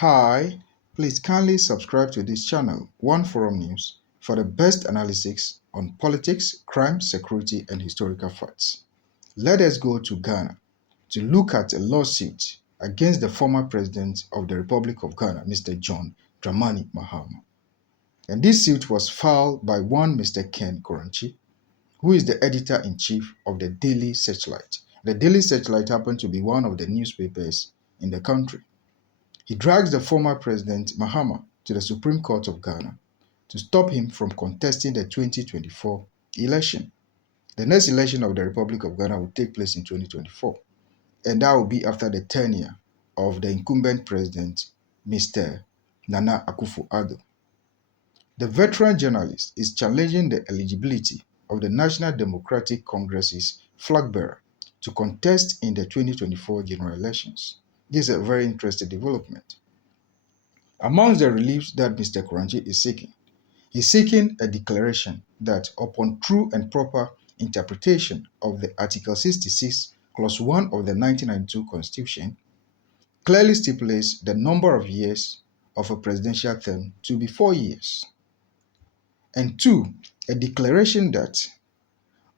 Hi, please kindly subscribe to this channel, One Forum News, for the best analysis on politics, crime, security, and historical facts. Let us go to Ghana to look at a lawsuit against the former president of the Republic of Ghana, Mr. John Dramani Mahama. And this suit was filed by one Mr. Ken Kuranchie, who is the editor-in-chief of the Daily Searchlight. The Daily Searchlight happened to be one of the newspapers in the country. He drags the former president Mahama to the Supreme Court of Ghana to stop him from contesting the 2024 election. The next election of the Republic of Ghana will take place in 2024, and that will be after the tenure of the incumbent president, Mr. Nana Akufo-Addo. The veteran journalist is challenging the eligibility of the National Democratic Congress's flag bearer to contest in the 2024 general elections. This is a very interesting development. Amongst the reliefs that Mr. Kuranchie is seeking, he's seeking a declaration that upon true and proper interpretation of the Article 66, Clause 1 of the 1992 Constitution, clearly stipulates the number of years of a presidential term to be 4 years. And two, a declaration that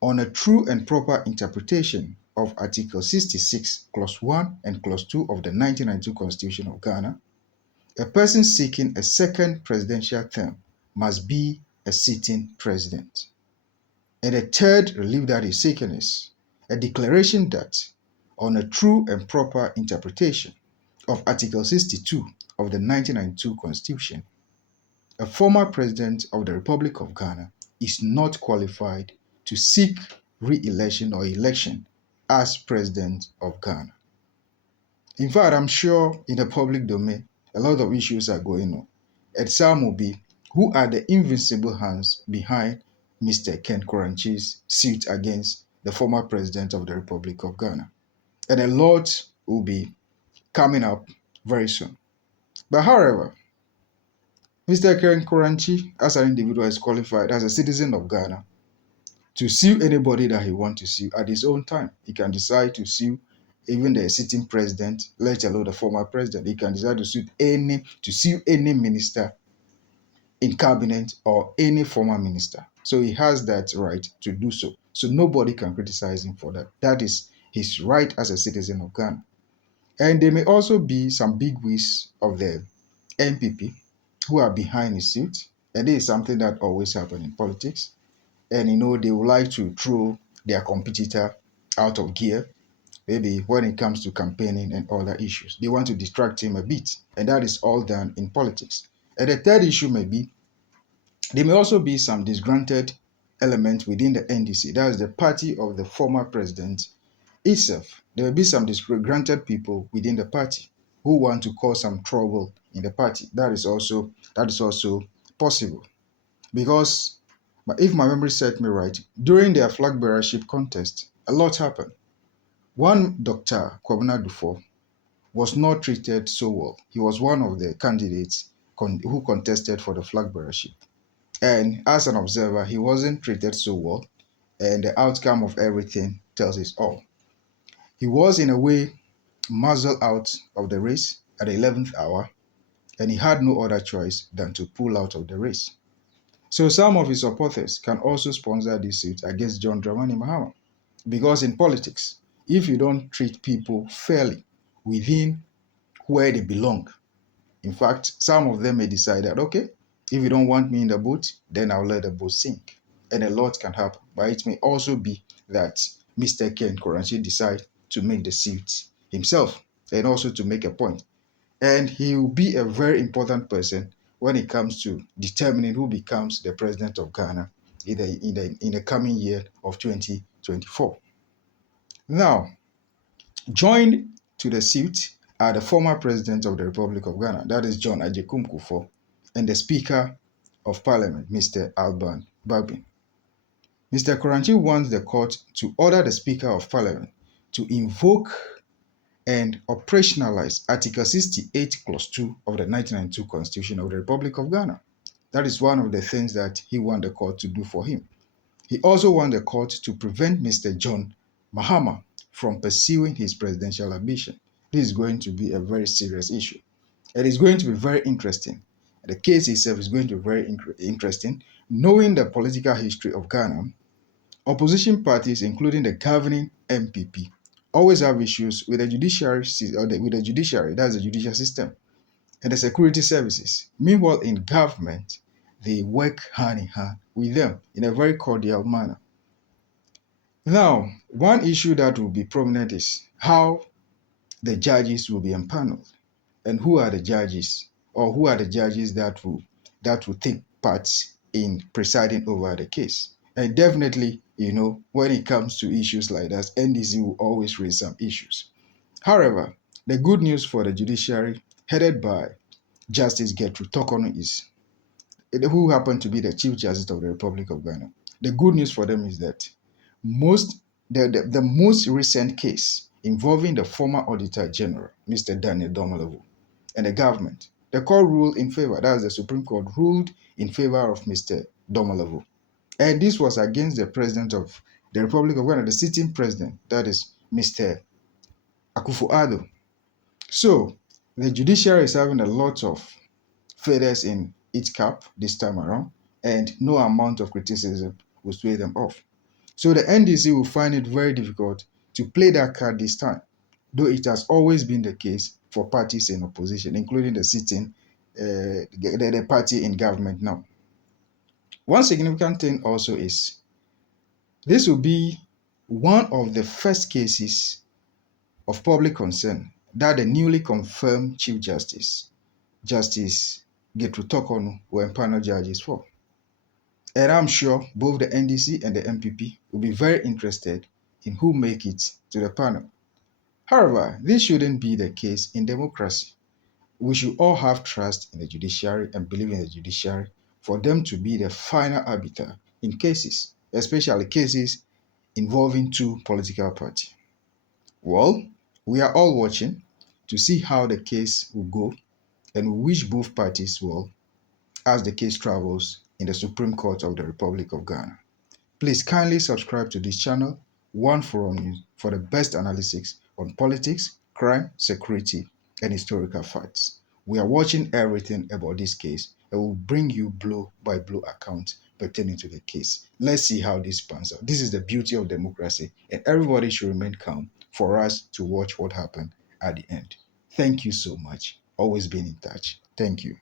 on a true and proper interpretation of Article 66, Clause 1 and Clause 2 of the 1992 Constitution of Ghana, a person seeking a second presidential term must be a sitting president. And the third relief that he's seeking is a declaration that, on a true and proper interpretation of Article 62 of the 1992 Constitution, a former president of the Republic of Ghana is not qualified to seek re-election or election as president of Ghana. In fact, I'm sure in the public domain, a lot of issues are going on. And some will be, who are the invincible hands behind Mr. Ken Kuranchie's suit against the former president of the Republic of Ghana? And a lot will be coming up very soon. But however, Mr. Ken Kuranchie, as an individual, is qualified as a citizen of Ghana to sue anybody that he wants to sue at his own time. He can decide to sue even the sitting president, let alone the former president. He can decide to sue any minister in cabinet or any former minister. So he has that right to do so. So nobody can criticize him for that. That is his right as a citizen of Ghana. And there may also be some bigwigs of the NPP who are behind his suit. And this is something that always happens in politics. And they would like to throw their competitor out of gear, maybe when it comes to campaigning and other issues. They want to distract him a bit, and that is all done in politics. And the third issue may be, there may also be some disgruntled element within the NDC, that is the party of the former president itself. There will be some disgruntled people within the party who want to cause some trouble in the party. That is also possible. Because if my memory serves me right, during their flag bearership contest, a lot happened. One Dr. Kwabena Dufo was not treated so well. He was one of the candidates who contested for the flag bearership. And as an observer, he wasn't treated so well. And the outcome of everything tells us all. He was, in a way, muzzled out of the race at the 11th hour, and he had no other choice than to pull out of the race. So some of his supporters can also sponsor this suit against John Dramani Mahama. Because in politics, if you don't treat people fairly within where they belong, in fact, some of them may decide that, okay, if you don't want me in the boat, then I'll let the boat sink. And a lot can happen. But it may also be that Mr. Ken Kuranchie decide to make the suit himself and also to make a point. And he will be a very important person when it comes to determining who becomes the president of Ghana in the coming year of 2024. Now, joined to the suit are the former president of the Republic of Ghana, that is John Agyekum Kufuor, and the Speaker of Parliament, Mr. Alban Bagbin. Mr. Kuranchie wants the court to order the Speaker of Parliament to invoke and operationalize Article 68, Clause 2 of the 1992 Constitution of the Republic of Ghana. That is one of the things that he wants the court to do for him. He also wants the court to prevent Mr. John Mahama from pursuing his presidential ambition. This is going to be a very serious issue. It is going to be very interesting. The case itself is going to be very interesting. Knowing the political history of Ghana, opposition parties, including the governing MPP, always have issues with the judiciary, with the judiciary, that's the judicial system, and the security services. Meanwhile, in government, they work hand in hand with them in a very cordial manner. Now, one issue that will be prominent is how the judges will be empaneled, and who are the judges, or who are the judges that will take part in presiding over the case. And definitely, when it comes to issues like that, NDC will always raise some issues. However, the good news for the judiciary, headed by Justice Gertrude Torkornoo, is who happened to be the Chief Justice of the Republic of Ghana. The good news for them is that most the most recent case involving the former Auditor General, Mr. Daniel Domelevo, and the government, the court ruled in favor, that is the Supreme Court ruled in favor of Mr. Domelevo. And this was against the President of the Republic of Ghana, the sitting president, that is Mr. Akufo-Addo. So the judiciary is having a lot of feathers in its cap this time around, and no amount of criticism will sway them off. So the NDC will find it very difficult to play that card this time, though it has always been the case for parties in opposition, including the sitting, the party in government now. One significant thing also is this will be one of the first cases of public concern that the newly confirmed Chief Justice, Justice Gertrude Torkornoo, will empanel judges for. And I'm sure both the NDC and the MPP will be very interested in who make it to the panel. However, this shouldn't be the case in democracy. We should all have trust in the judiciary and believe in the judiciary for them to be the final arbiter in cases, especially cases involving two political parties. Well, we are all watching to see how the case will go, and we wish both parties well as the case travels in the Supreme Court of the Republic of Ghana. Please kindly subscribe to this channel, One Forum News, for the best analysis on politics, crime, security, and historical facts. We are watching everything about this case and will bring you blow by blow accounts pertaining to the case. Let's see how this pans out. This is the beauty of democracy, and everybody should remain calm for us to watch what happened at the end. Thank you so much. Always being in touch. Thank you.